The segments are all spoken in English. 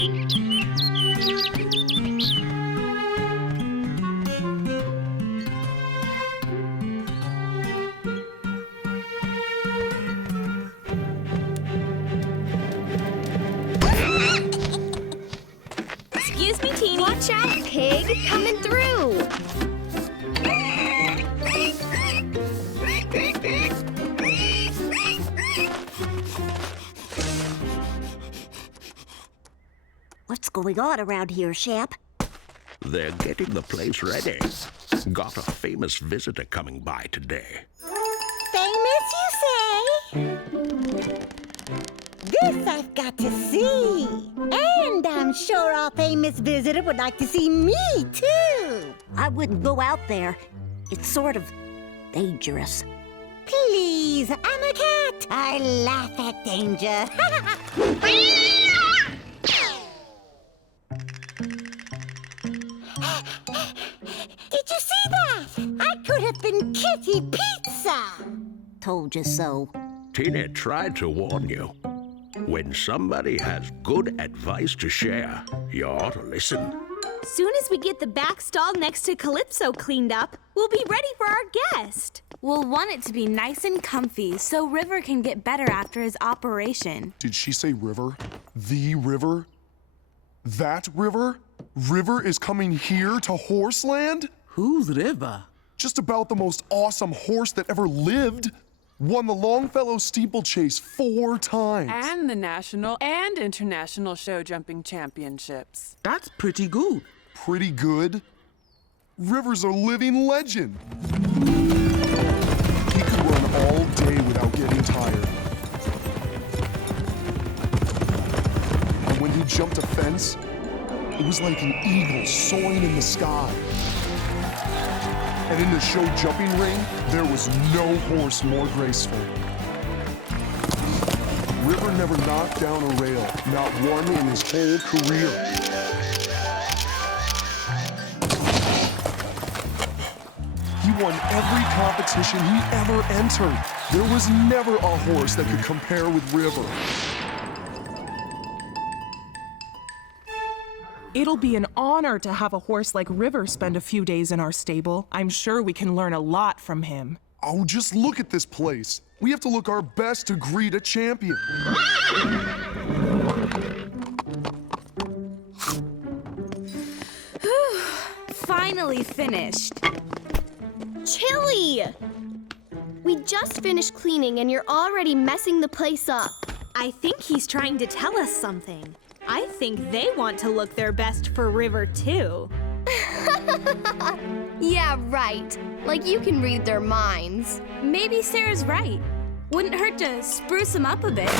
Excuse me, Teeny. Watch out, pig! Coming through! What's going on around here, Shep? They're getting the place ready. Got a famous visitor coming by today. Famous, you say? This I've got to see. And I'm sure our famous visitor would like to see me, too. I wouldn't go out there. It's sort of dangerous. Please, I'm a cat. I laugh at danger. Did you see that? I could have been Kitty Pizza. Told you so. Tina tried to warn you. When somebody has good advice to share, you ought to listen. Soon as we get the back stall next to Calypso cleaned up, we'll be ready for our guest. We'll want it to be nice and comfy so River can get better after his operation. Did she say river? The river? That river? River is coming here to Horseland? Who's River? Just about the most awesome horse that ever lived. Won the Longfellow steeplechase 4 times. And the national and international show jumping championships. That's pretty good. Pretty good? River's a living legend. He could run all day without getting tired. And when he jumped a fence, it was like an eagle soaring in the sky. And in the show jumping ring, there was no horse more graceful. River never knocked down a rail, not one in his whole career. He won every competition he ever entered. There was never a horse that could compare with River. It'll be an honor to have a horse like River spend a few days in our stable. I'm sure we can learn a lot from him. Oh, just look at this place. We have to look our best to greet a champion. Finally finished. Chili! We just finished cleaning and you're already messing the place up. I think he's trying to tell us something. I think they want to look their best for River, too. Yeah, right. Like you can read their minds. Maybe Sarah's right. Wouldn't hurt to spruce him up a bit.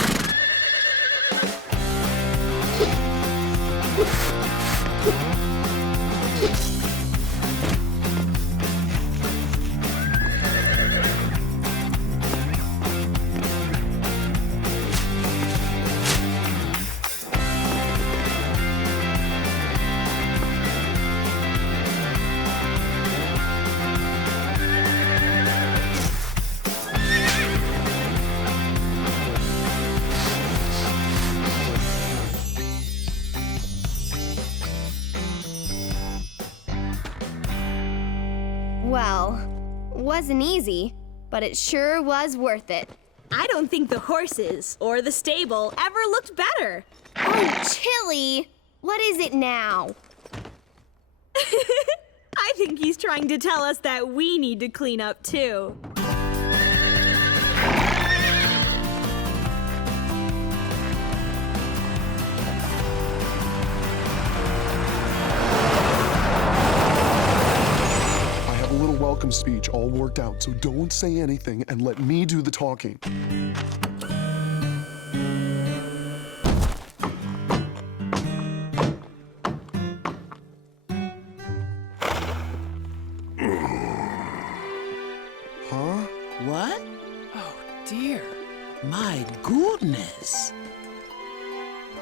Well, wasn't easy, but it sure was worth it. I don't think the horses or the stable ever looked better. Oh, Chili! What is it now? I think he's trying to tell us that we need to clean up, too. Welcome speech all worked out, so don't say anything and let me do the talking. Huh? What? Oh, dear. My goodness.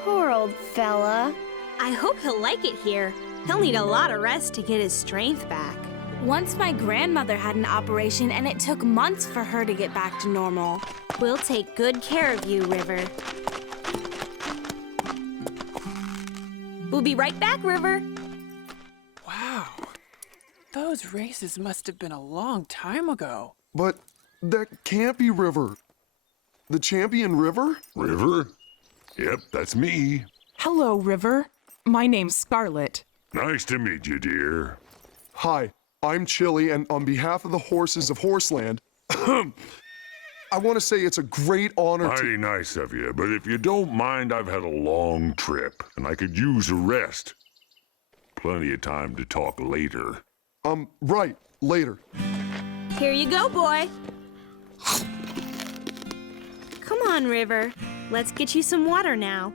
Poor old fella. I hope he'll like it here. He'll need a lot of rest to get his strength back. Once my grandmother had an operation and it took months for her to get back to normal. We'll take good care of you, River. We'll be right back, River. Wow. Those races must have been a long time ago. But that can't be River. The champion River? River? Yep, that's me. Hello, River. My name's Scarlet. Nice to meet you, dear. Hi, I'm Chili, and on behalf of the horses of Horseland, I want to say it's a great honor Mighty nice of you, but if you don't mind, I've had a long trip, and I could use a rest. Plenty of time to talk later. Right, later. Here you go, boy. Come on, River. Let's get you some water now.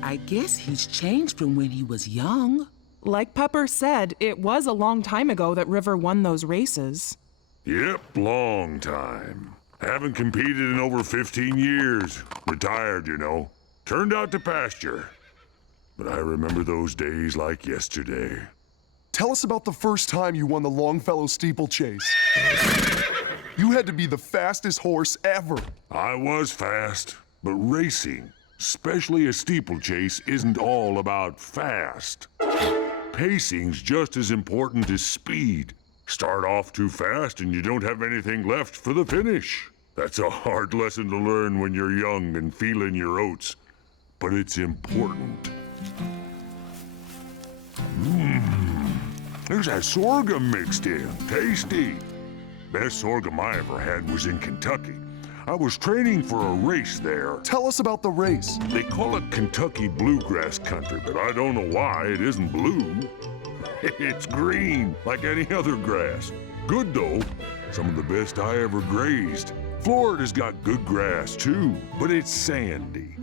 I guess he's changed from when he was young. Like Pepper said, it was a long time ago that River won those races. Yep, long time. Haven't competed in over 15 years. Retired, you know. Turned out to pasture. But I remember those days like yesterday. Tell us about the first time you won the Longfellow steeplechase. You had to be the fastest horse ever. I was fast, but racing, especially a steeplechase, isn't all about fast. Pacing's just as important as speed. Start off too fast and you don't have anything left for the finish. That's a hard lesson to learn when you're young and feeling your oats. But it's important. There's that sorghum mixed in. Tasty. Best sorghum I ever had was in Kentucky. I was training for a race there. Tell us about the race. They call it Kentucky Bluegrass Country, but I don't know why it isn't blue. It's green, like any other grass. Good, though. Some of the best I ever grazed. Florida's got good grass, too, but it's sandy.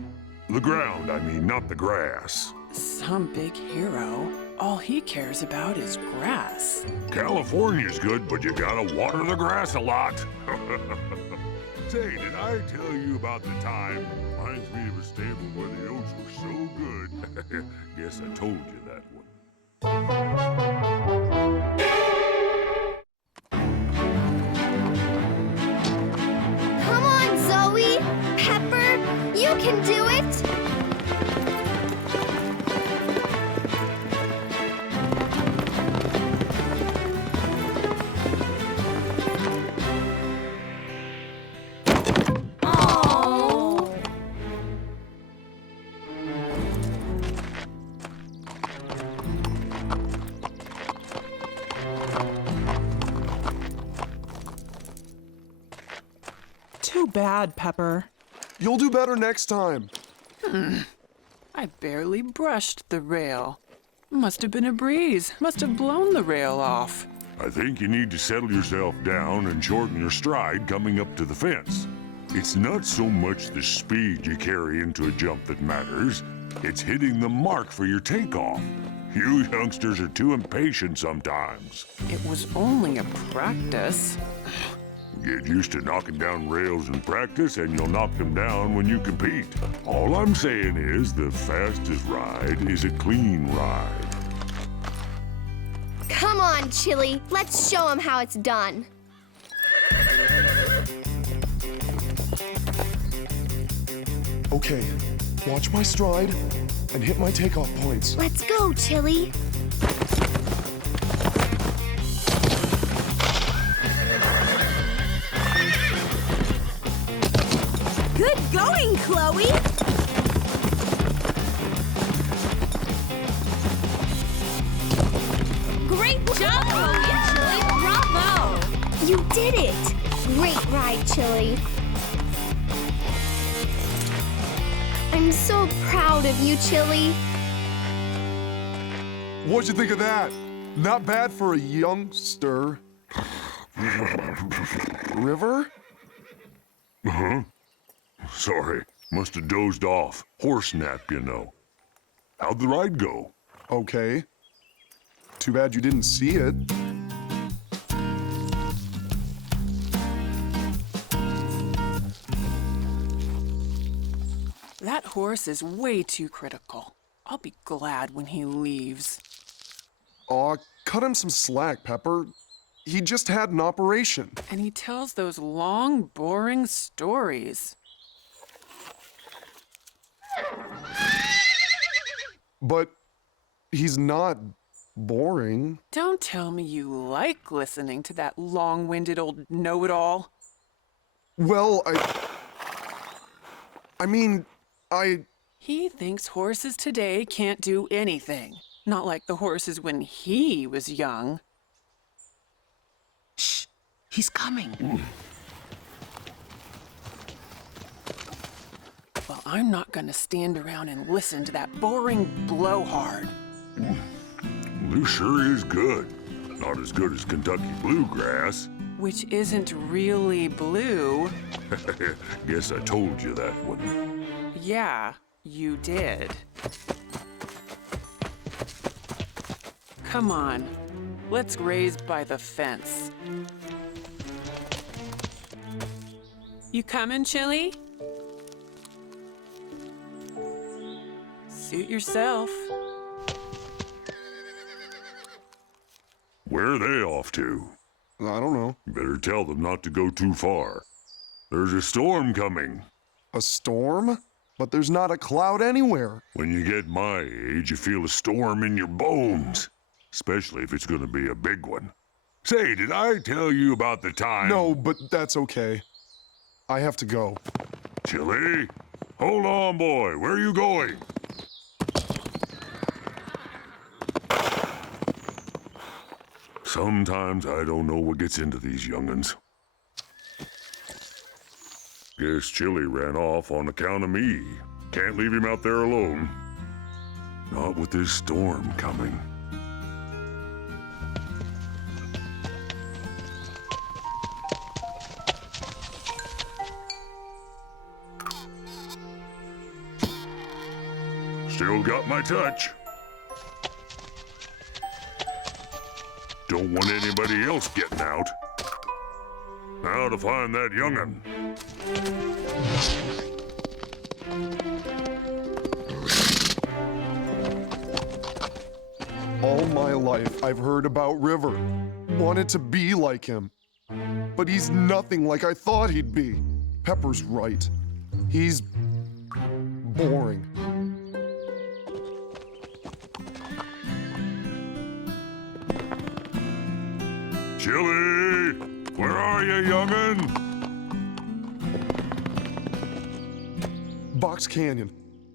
The ground, I mean, not the grass. Some big hero. All he cares about is grass. California's good, but you gotta water the grass a lot. Say, did I tell you about the time? Reminds me of a stable where the oats were so good. Guess I told you that one. Come on, Zoe! Pepper, you can do it! Too bad, Pepper. You'll do better next time. I barely brushed the rail. Must have been a breeze. Must have blown the rail off. I think you need to settle yourself down and shorten your stride coming up to the fence. It's not so much the speed you carry into a jump that matters. It's hitting the mark for your takeoff. You youngsters are too impatient sometimes. It was only a practice. Get used to knocking down rails in practice and you'll knock them down when you compete. All I'm saying is the fastest ride is a clean ride. Come on, Chili. Let's show him how it's done. Okay, watch my stride and hit my takeoff points. Let's go, Chili. Good going, Chloe! Great job, Chloe and Chili. Bravo! You did it! Great ride, Chili. I'm so proud of you, Chili. What'd you think of that? Not bad for a youngster. River? Uh-huh. Sorry, must have dozed off. Horse nap, you know. How'd the ride go? Okay. Too bad you didn't see it. That horse is way too critical. I'll be glad when he leaves. Aw, cut him some slack, Pepper. He just had an operation. And he tells those long, boring stories. But he's not boring. Don't tell me you like listening to that long-winded old know-it-all. Well, I mean, He thinks horses today can't do anything. Not like the horses when he was young. Shh, he's coming. Well, I'm not gonna stand around and listen to that boring blowhard. This sure is good. Not as good as Kentucky bluegrass. Which isn't really blue. Guess I told you that one. Yeah, you did. Come on, let's graze by the fence. You coming, Chili? Suit yourself. Where are they off to? I don't know. Better tell them not to go too far. There's a storm coming. A storm? But there's not a cloud anywhere. When you get my age, you feel a storm in your bones. Especially if it's gonna be a big one. Say, did I tell you about the time? No, but that's okay. I have to go. Chili? Hold on, boy. Where are you going? Sometimes I don't know what gets into these young'uns. Guess Chili ran off on account of me. Can't leave him out there alone. Not with this storm coming. Still got my touch. Don't want anybody else getting out. Now to find that young'un. All my life, I've heard about River. Wanted to be like him. But he's nothing like I thought he'd be. Pepper's right. He's boring. Chili! Where are you, young'un? Box Canyon.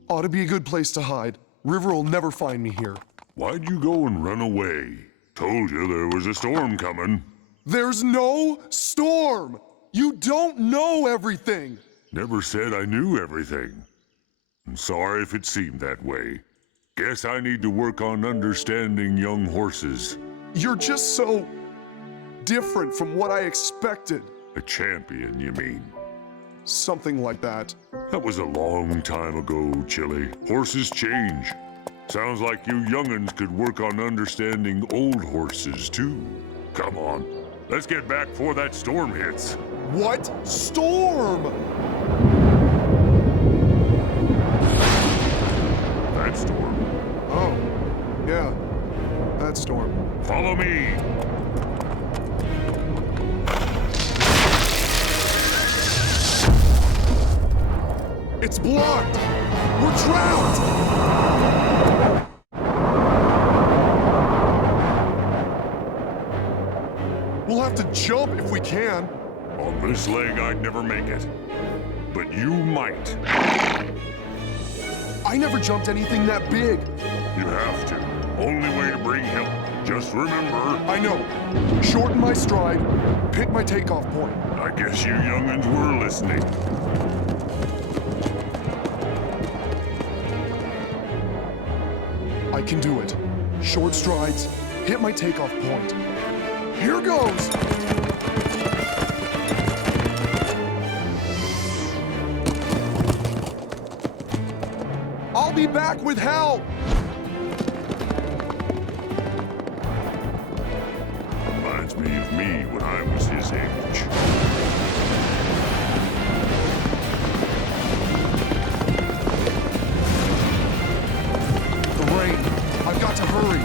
Ought to be a good place to hide. River will never find me here. Why'd you go and run away? Told you there was a storm coming. There's no storm! You don't know everything! Never said I knew everything. I'm sorry if it seemed that way. Guess I need to work on understanding young horses. You're just so different from what I expected. A champion, you mean? Something like that. That was a long time ago, Chili. Horses change. Sounds like you young'uns could work on understanding old horses, too. Come on, let's get back before that storm hits. What storm? That storm. Oh, yeah, that storm. Follow me. It's blocked! We're trapped! We'll have to jump if we can. On this leg, I'd never make it. But you might. I never jumped anything that big. You have to. Only way to bring help. Just remember. I know. Shorten my stride, pick my takeoff point. I guess you young'uns were listening. I can do it. Short strides, hit my takeoff point. Here goes! I'll be back with help! Reminds me of me when I was his age. got to hurry.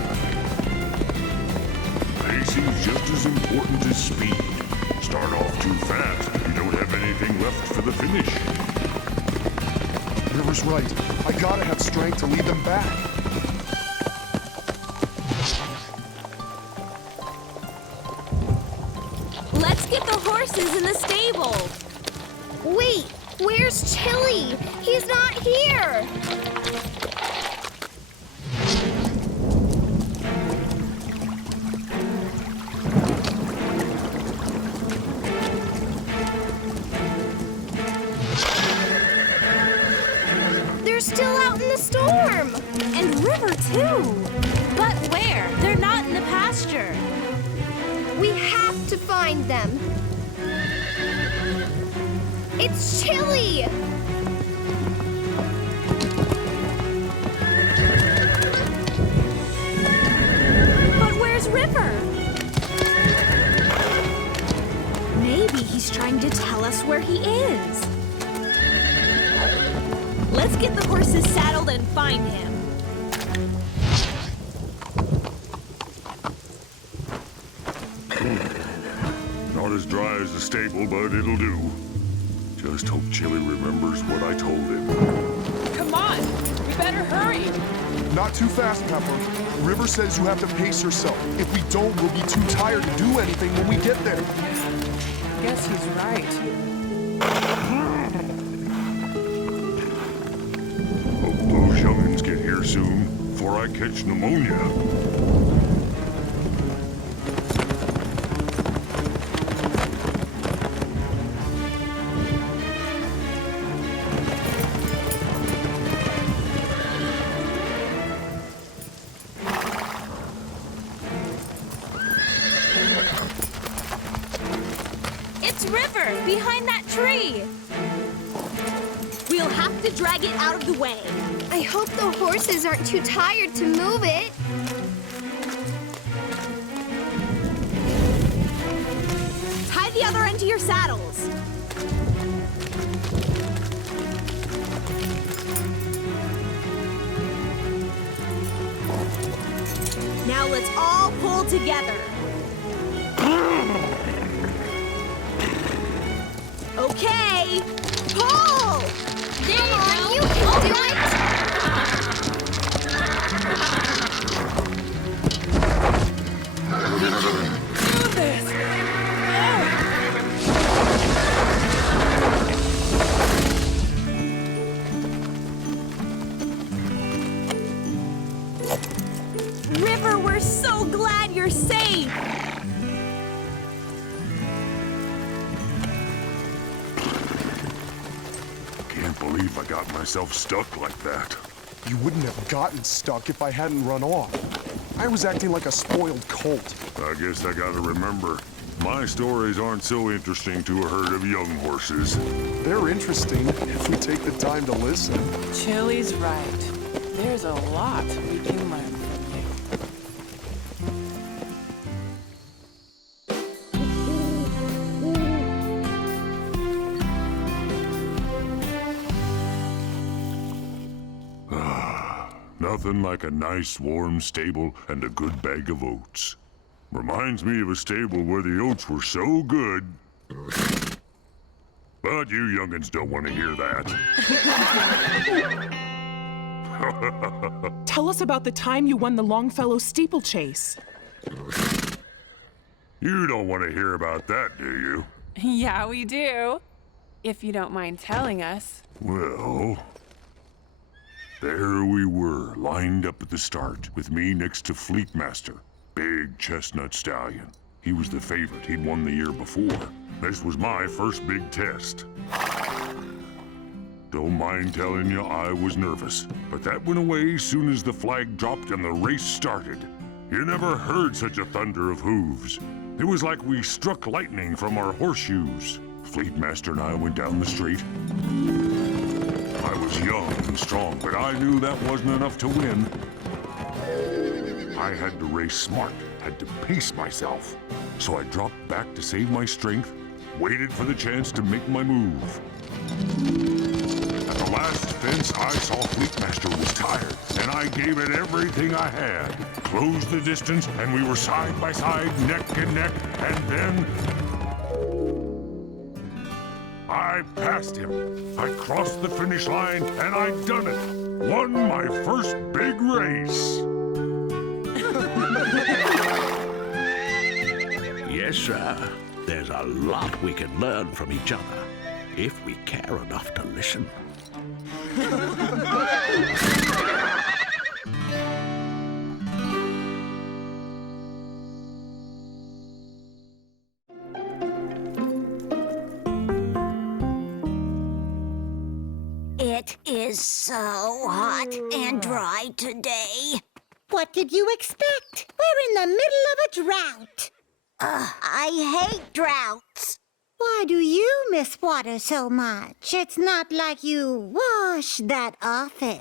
Pacing's just as important as speed. Start off too fast, you don't have anything left for the finish. River's right. I gotta have strength to lead them back. Let's get the horses in the stable. Wait, where's Chili? He's not here. They're still out in the storm. And River, too. But where? They're not in the pasture. We have to find them. It's Chili! But where's River? Maybe he's trying to tell us where he is. Let's get the horses saddled and find him. Not as dry as the stable, but it'll do. Just hope Chili remembers what I told him. Come on, we better hurry. Not too fast, Pepper. River says you have to pace yourself. If we don't, we'll be too tired to do anything when we get there. Guess he's right. Hope those young'uns get here soon, before I catch pneumonia. It's River, behind that tree. We'll have to drag it out of the way. I hope the horses aren't too tired to move it. Tie the other end to your saddles. Now let's all pull together. Okay, pull! Come on, you can do it! Do this. River, we're so glad you're safe. Can't believe I got myself stuck like that. You wouldn't have gotten stuck if I hadn't run off. I was acting like a spoiled colt. I guess I gotta remember, my stories aren't so interesting to a herd of young horses. They're interesting if we take the time to listen. Chili's right. There's a lot we can learn from you. Nothing like a nice warm stable and a good bag of oats. Reminds me of a stable where the oats were so good. But you young'uns don't want to hear that. Tell us about the time you won the Longfellow steeplechase. You don't want to hear about that, do you? Yeah, we do. If you don't mind telling us. Well, there we were, lined up at the start, with me next to Fleetmaster, big chestnut stallion. He was the favorite. He'd won the year before. This was my first big test. Don't mind telling you, I was nervous, but that went away soon as the flag dropped and the race started. You never heard such a thunder of hooves. It was like we struck lightning from our horseshoes. Fleetmaster and I went down the straight. I was young and strong, but I knew that wasn't enough to win. I had to race smart, had to pace myself. So I dropped back to save my strength, waited for the chance to make my move. At the last fence, I saw Fleetmaster was tired, and I I gave it everything I had. Closed the distance, and we were side by side, neck and neck, and then I passed him. I crossed the finish line, and I'd done it. Won my first big race. Yes, sir. There's a lot we can learn from each other if we care enough to listen. It is so hot and dry today. What did you expect? We're in the middle of a drought. I hate droughts. Why do you miss water so much? It's not like you wash that often.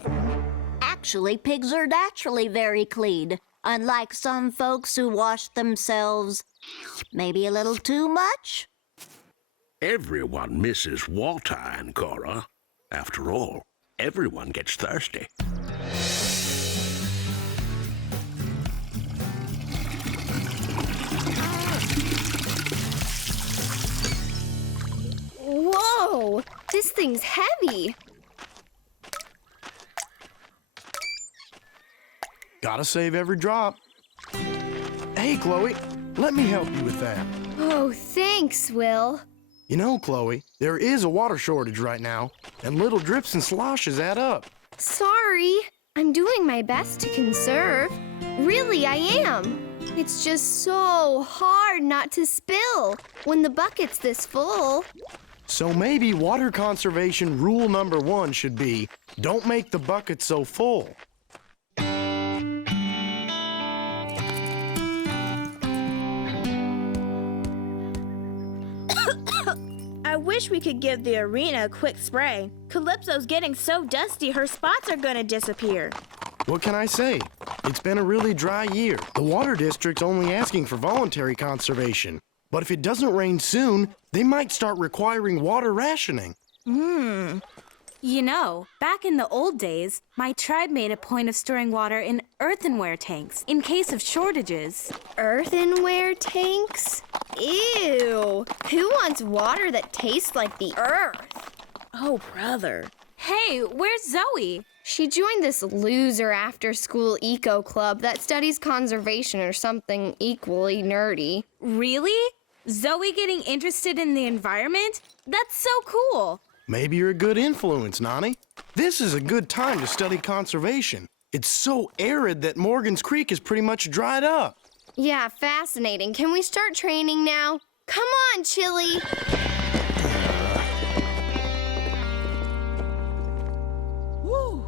Actually, pigs are naturally very clean, unlike some folks who wash themselves maybe a little too much. Everyone misses water, Ancora. After all, everyone gets thirsty. Whoa! This thing's heavy. Gotta save every drop. Hey, Chloe, let me help you with that. Oh, thanks, Will. You know, Chloe, there is a water shortage right now, and little drips and sloshes add up. Sorry. I'm doing my best to conserve. Really, I am. It's just so hard not to spill when the bucket's this full. So maybe water conservation rule number 1 should be, don't make the bucket so full. I wish we could give the arena a quick spray. Calypso's getting so dusty her spots are gonna disappear. What can I say? It's been a really dry year. The water district's only asking for voluntary conservation. But if it doesn't rain soon, they might start requiring water rationing. You know, back in the old days, my tribe made a point of storing water in earthenware tanks in case of shortages. Earthenware tanks? Ew! Who wants water that tastes like the earth? Oh, brother. Hey, where's Zoe? She joined this loser after-school eco club that studies conservation or something equally nerdy. Really? Zoe getting interested in the environment? That's so cool. Maybe you're a good influence, Nani. This is a good time to study conservation. It's so arid that Morgan's Creek is pretty much dried up. Yeah, fascinating. Can we start training now? Come on, Chili! Woo!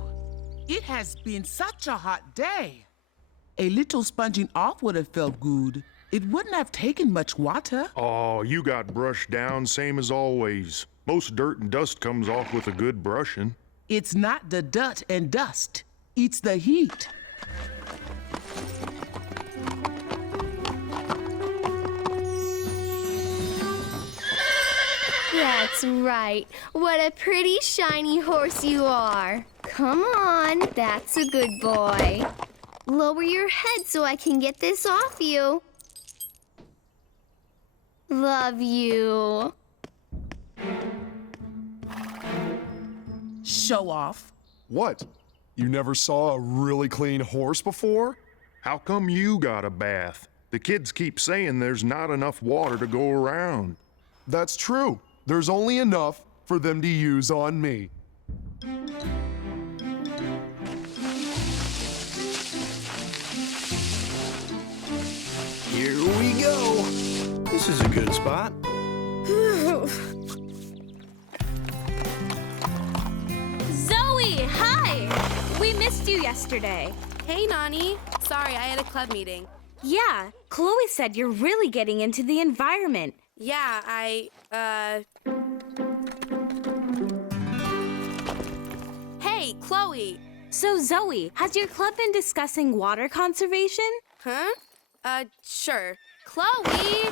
It has been such a hot day. A little sponging off would have felt good. It wouldn't have taken much water. Oh, you got brushed down, same as always. Most dirt and dust comes off with a good brushing. It's not the dirt and dust. It's the heat. That's right. What a pretty shiny horse you are. Come on, that's a good boy. Lower your head so I can get this off you. Love you. Show off. What? You never saw a really clean horse before? How come you got a bath? The kids keep saying there's not enough water to go around. That's true. There's only enough for them to use on me. Here we go. This is a good spot. Zoe, hi! We missed you yesterday. Hey, Nani. Sorry, I had a club meeting. Yeah, Chloe said you're really getting into the environment. Yeah, Hey, Chloe. So, Zoe, has your club been discussing water conservation? Huh? Sure. Chloe!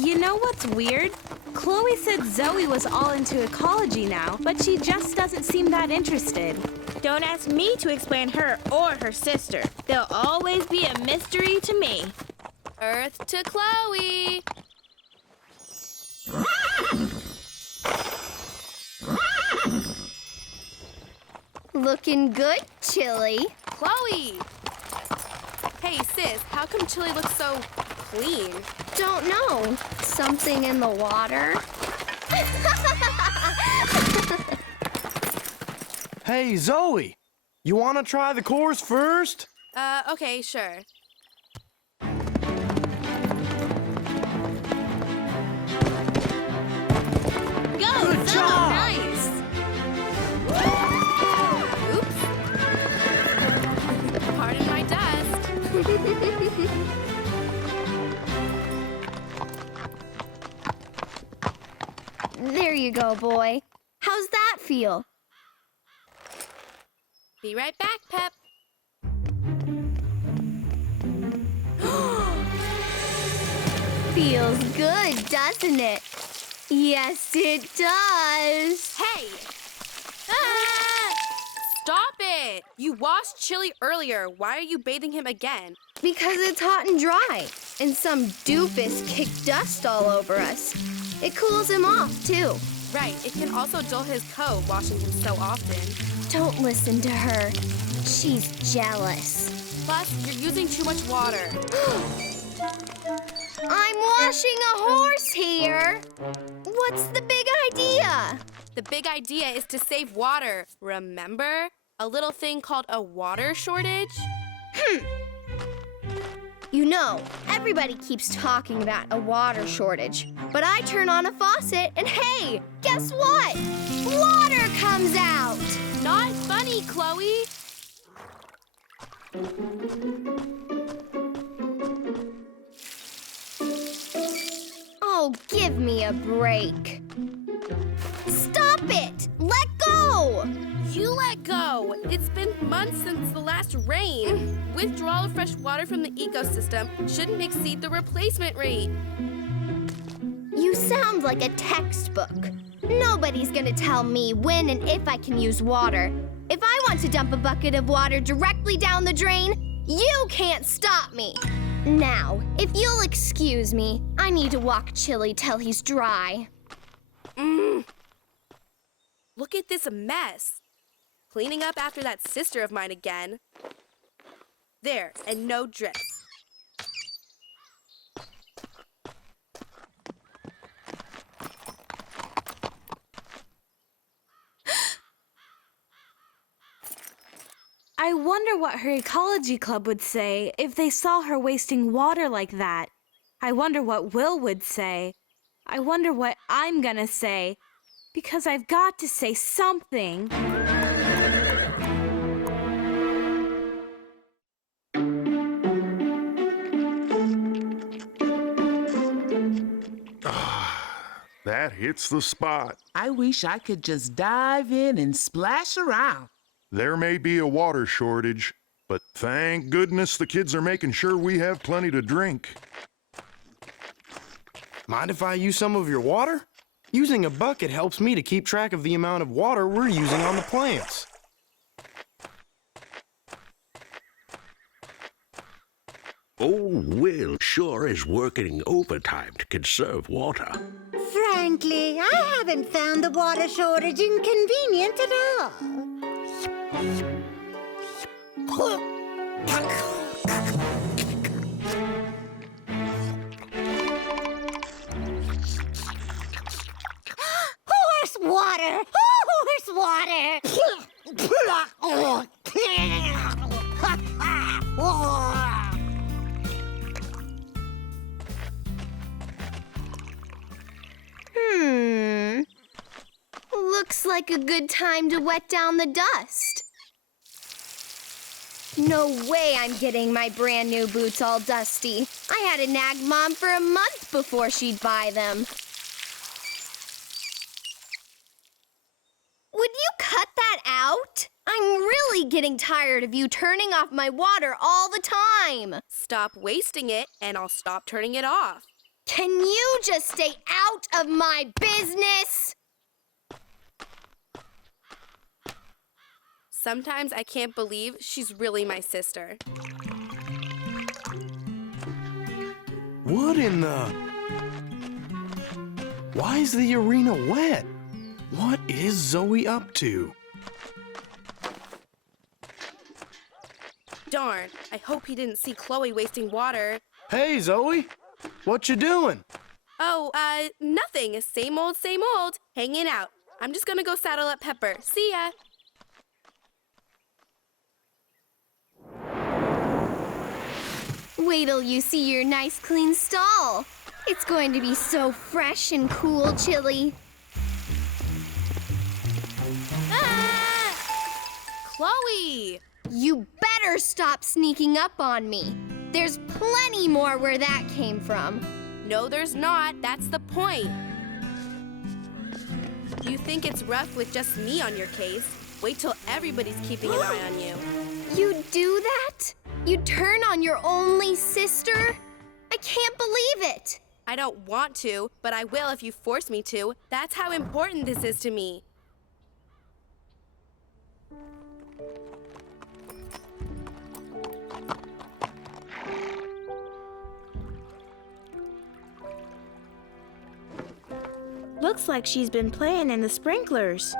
You know what's weird? Chloe said Zoe was all into ecology now, but she just doesn't seem that interested. Don't ask me to explain her or her sister. They'll always be a mystery to me. Earth to Chloe. Looking good, Chili. Chloe! Hey, sis, how come Chili looks so clean? Don't know. Something in the water? Hey, Zoe, you want to try the course first? Okay, sure. Good job! Nice! Oops. Pardon my dust. There you go, boy. How's that feel? Be right back, Pep. Feels good, doesn't it? Yes, it does. Hey! Ah! Stop it! You washed Chili earlier. Why are you bathing him again? Because it's hot and dry, and some doofus kicked dust all over us. It cools him off, too. Right, it can also dull his coat washing him so often. Don't listen to her. She's jealous. Plus, you're using too much water. I'm washing a horse here. What's the big idea? The big idea is to save water. Remember? A little thing called a water shortage? You know, everybody keeps talking about a water shortage. But I turn on a faucet and hey, guess what? Water comes out! Not funny, Chloe. Oh, give me a break. Stop it! Let go! You let go. It's been months since the last rain. Withdrawal of fresh water from the ecosystem shouldn't exceed the replacement rate. You sound like a textbook. Nobody's gonna tell me when and if I can use water. If I want to dump a bucket of water directly down the drain, you can't stop me. Now, if you'll excuse me, I need to walk Chili till he's dry. Look at this mess. Cleaning up after that sister of mine again. There, and no drips. I wonder what her ecology club would say if they saw her wasting water like that. I wonder what Will would say. I wonder what I'm gonna say. Because I've got to say something. That hits the spot. I wish I could just dive in and splash around. There may be a water shortage, but thank goodness the kids are making sure we have plenty to drink. Mind if I use some of your water? Using a bucket helps me to keep track of the amount of water we're using on the plants. Old Will sure is working overtime to conserve water. Frankly, I haven't found the water shortage inconvenient at all. Horse water! Horse water! Looks like a good time to wet down the dust. No way I'm getting my brand new boots all dusty. I had to nag Mom for a month before she'd buy them. Would you cut that out? I'm really getting tired of you turning off my water all the time. Stop wasting it, and I'll stop turning it off. Can you just stay out of my business? Sometimes I can't believe she's really my sister. What in the... Why is the arena wet? What is Zoe up to? Darn, I hope he didn't see Chloe wasting water. Hey, Zoe. What you doing? Oh, nothing. Same old, hanging out. I'm just gonna go saddle up Pepper. See ya. Wait till you see your nice clean stall. It's going to be so fresh and cool, Chili. Ah! Chloe! You better stop sneaking up on me. There's plenty more where that came from. No, there's not. That's the point. You think it's rough with just me on your case. Wait till everybody's keeping an eye on you. You do that? You turn on your only sister? I can't believe it. I don't want to, but I will if you force me to. That's how important this is to me. Looks like she's been playing in the sprinklers.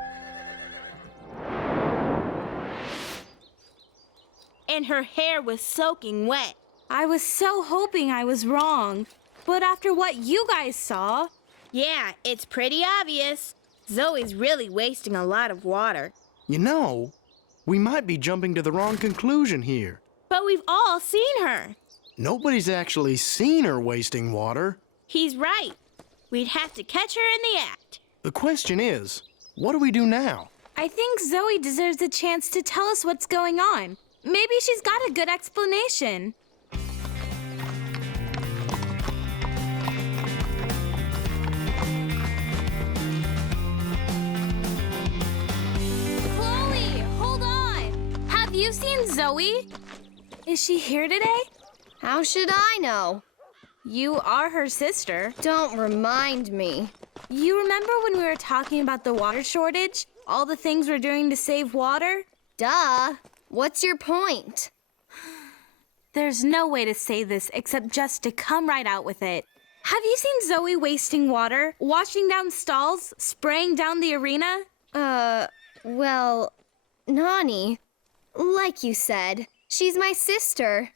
And her hair was soaking wet. I was so hoping I was wrong. But after what you guys saw... Yeah, it's pretty obvious. Zoe's really wasting a lot of water. You know, we might be jumping to the wrong conclusion here. But we've all seen her. Nobody's actually seen her wasting water. He's right. We'd have to catch her in the act. The question is, what do we do now? I think Zoe deserves a chance to tell us what's going on. Maybe she's got a good explanation. Chloe, hold on. Have you seen Zoe? Is she here today? How should I know? You are her sister. Don't remind me. You remember when we were talking about the water shortage? All the things we're doing to save water? Duh. What's your point? There's no way to say this except just to come right out with it. Have you seen Zoe wasting water, washing down stalls, spraying down the arena? Well, Nani, like you said, she's my sister.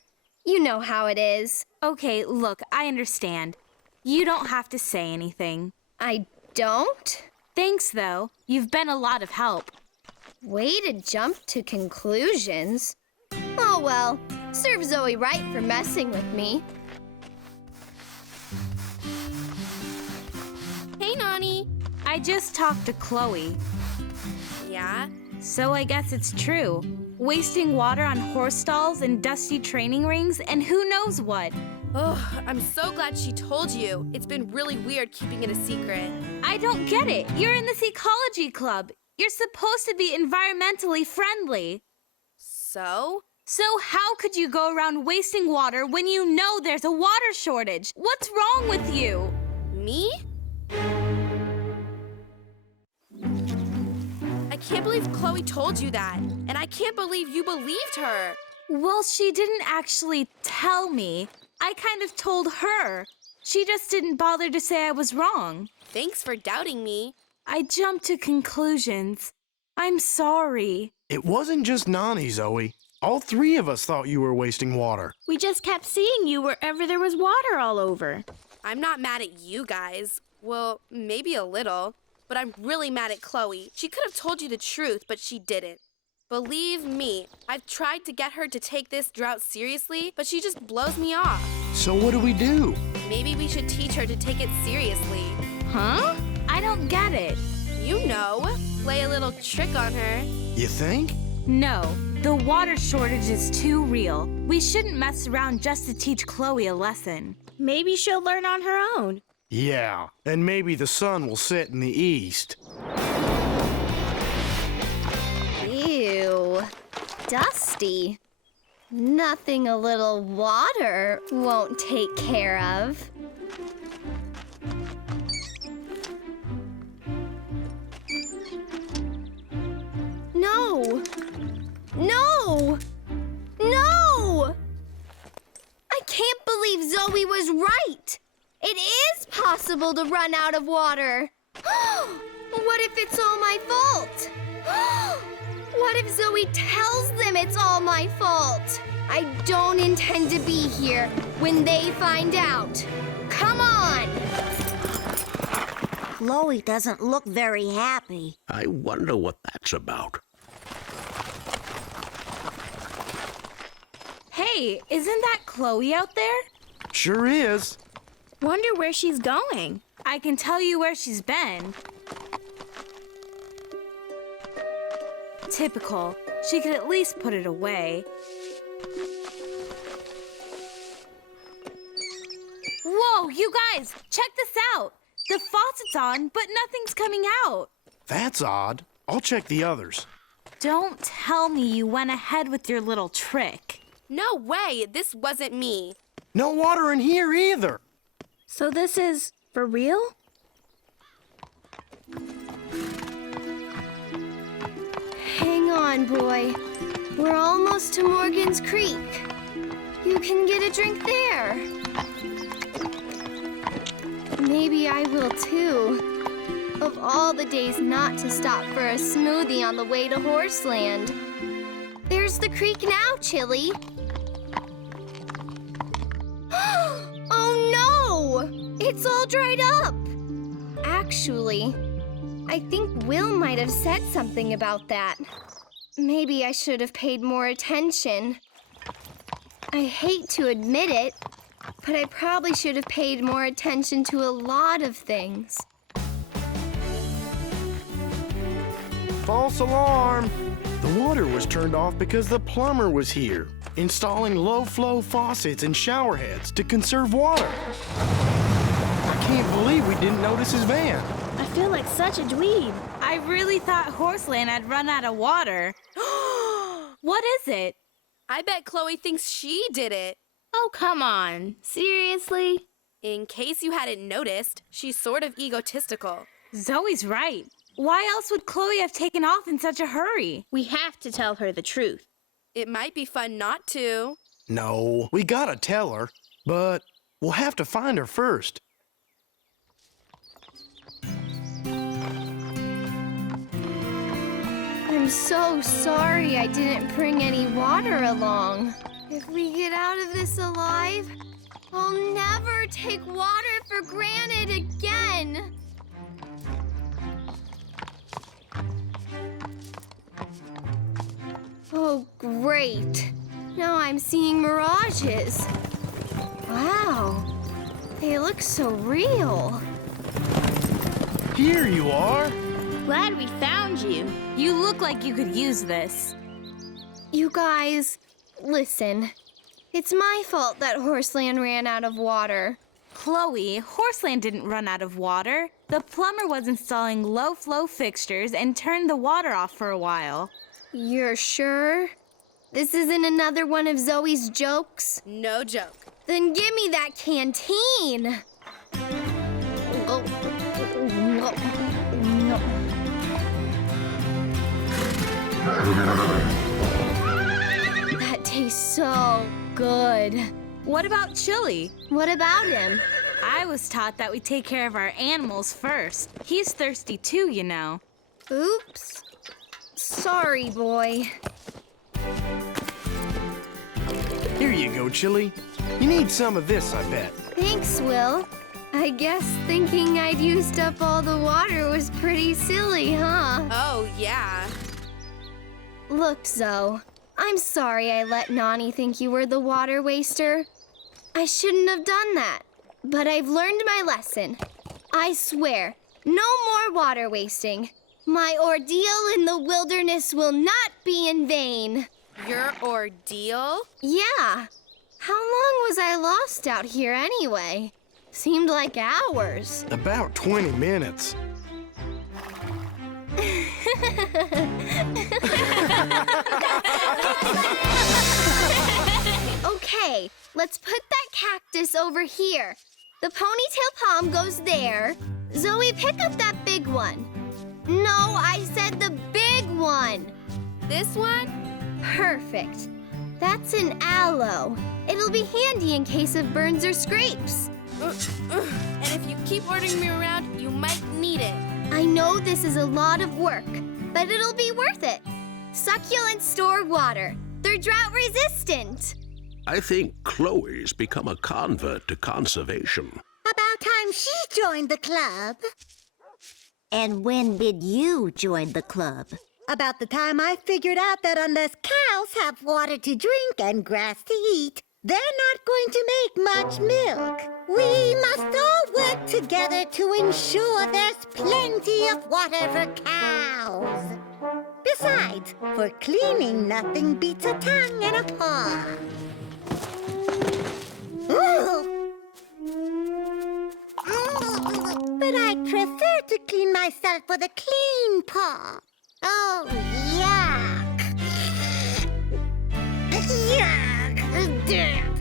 You know how it is. Okay, look, I understand. You don't have to say anything. I don't? Thanks, though. You've been a lot of help. Way to jump to conclusions. Oh well, serves Zoe right for messing with me. Hey, Nani. I just talked to Chloe. Yeah? So I guess it's true. Wasting water on horse stalls and dusty training rings and who knows what. Oh, I'm so glad she told you. It's been really weird keeping it a secret. I don't get it. You're in this ecology club. You're supposed to be environmentally friendly. So? So how could you go around wasting water when you know there's a water shortage? What's wrong with you? Me? I can't believe Chloe told you that. And I can't believe you believed her. Well, she didn't actually tell me. I kind of told her. She just didn't bother to say I was wrong. Thanks for doubting me. I jumped to conclusions. I'm sorry. It wasn't just Nani, Zoe. All three of us thought you were wasting water. We just kept seeing you wherever there was water all over. I'm not mad at you guys. Well, maybe a little. But I'm really mad at Chloe. She could have told you the truth, but she didn't. Believe me, I've tried to get her to take this drought seriously, but she just blows me off. So what do we do? Maybe we should teach her to take it seriously. Huh? I don't get it. You know, play a little trick on her. You think? No, the water shortage is too real. We shouldn't mess around just to teach Chloe a lesson. Maybe she'll learn on her own. Yeah, and maybe the sun will set in the east. Ew. Dusty. Nothing a little water won't take care of. impossible to run out of water. What if it's all my fault? What if Zoe tells them it's all my fault? I don't intend to be here when they find out. Come on! Chloe doesn't look very happy. I wonder what that's about. Hey, isn't that Chloe out there? Sure is. Wonder where she's going. I can tell you where she's been. Typical. She could at least put it away. Whoa, you guys, check this out. The faucet's on, but nothing's coming out. That's odd. I'll check the others. Don't tell me you went ahead with your little trick. No way, this wasn't me. No water in here either. So this is for real? Hang on, boy. We're almost to Morgan's Creek. You can get a drink there. Maybe I will too. Of all the days not to stop for a smoothie on the way to Horseland. There's the creek now, Chili. Oh no! It's all dried up! Actually, I think Will might have said something about that. Maybe I should have paid more attention. I hate to admit it, but I probably should have paid more attention to a lot of things. False alarm! The water was turned off because the plumber was here, installing low-flow faucets and shower heads to conserve water. I can't believe we didn't notice his van. I feel like such a dweeb. I really thought Horseland had run out of water. What is it? I bet Chloe thinks she did it. Oh, come on. Seriously? In case you hadn't noticed, she's sort of egotistical. Zoe's right. Why else would Chloe have taken off in such a hurry? We have to tell her the truth. It might be fun not to. No, we gotta tell her, but we'll have to find her first. I'm so sorry I didn't bring any water along. If we get out of this alive, I'll never take water for granted again. Oh, great. Now I'm seeing mirages. Wow, they look so real. Here you are. Glad we found you. You look like you could use this. You guys, listen. It's my fault that Horseland ran out of water. Chloe, Horseland didn't run out of water. The plumber was installing low-flow fixtures and turned the water off for a while. You're sure? This isn't another one of Zoe's jokes? No joke. Then give me that canteen! That tastes so good. What about Chili? What about him? I was taught that we take care of our animals first. He's thirsty too, you know. Oops. Sorry, boy. Here you go, Chili. You need some of this, I bet. Thanks, Will. I guess thinking I'd used up all the water was pretty silly, huh? Oh, yeah. Look, Zoe, I'm sorry I let Nani think you were the water waster. I shouldn't have done that, but I've learned my lesson. I swear, no more water wasting. My ordeal in the wilderness will not be in vain. Your ordeal? Yeah. How long was I lost out here anyway? Seemed like hours. About 20 minutes. Okay, let's put that cactus over here. The ponytail palm goes there. Zoe, pick up that big one. No, I said the big one. This one? Perfect. That's an aloe. It'll be handy in case of burns or scrapes. And if you keep ordering me around, you might need it. I know this is a lot of work, but it'll be worth it. Succulents store water. They're drought resistant. I think Chloe's become a convert to conservation. About time she joined the club. And when did you join the club? About the time I figured out that unless cows have water to drink and grass to eat, they're not going to make much milk. We must all work together to ensure there's plenty of water for cows. Besides, for cleaning, nothing beats a tongue and a paw. Ooh. But I'd prefer to clean myself with a clean paw. Oh, yuck. Yuck.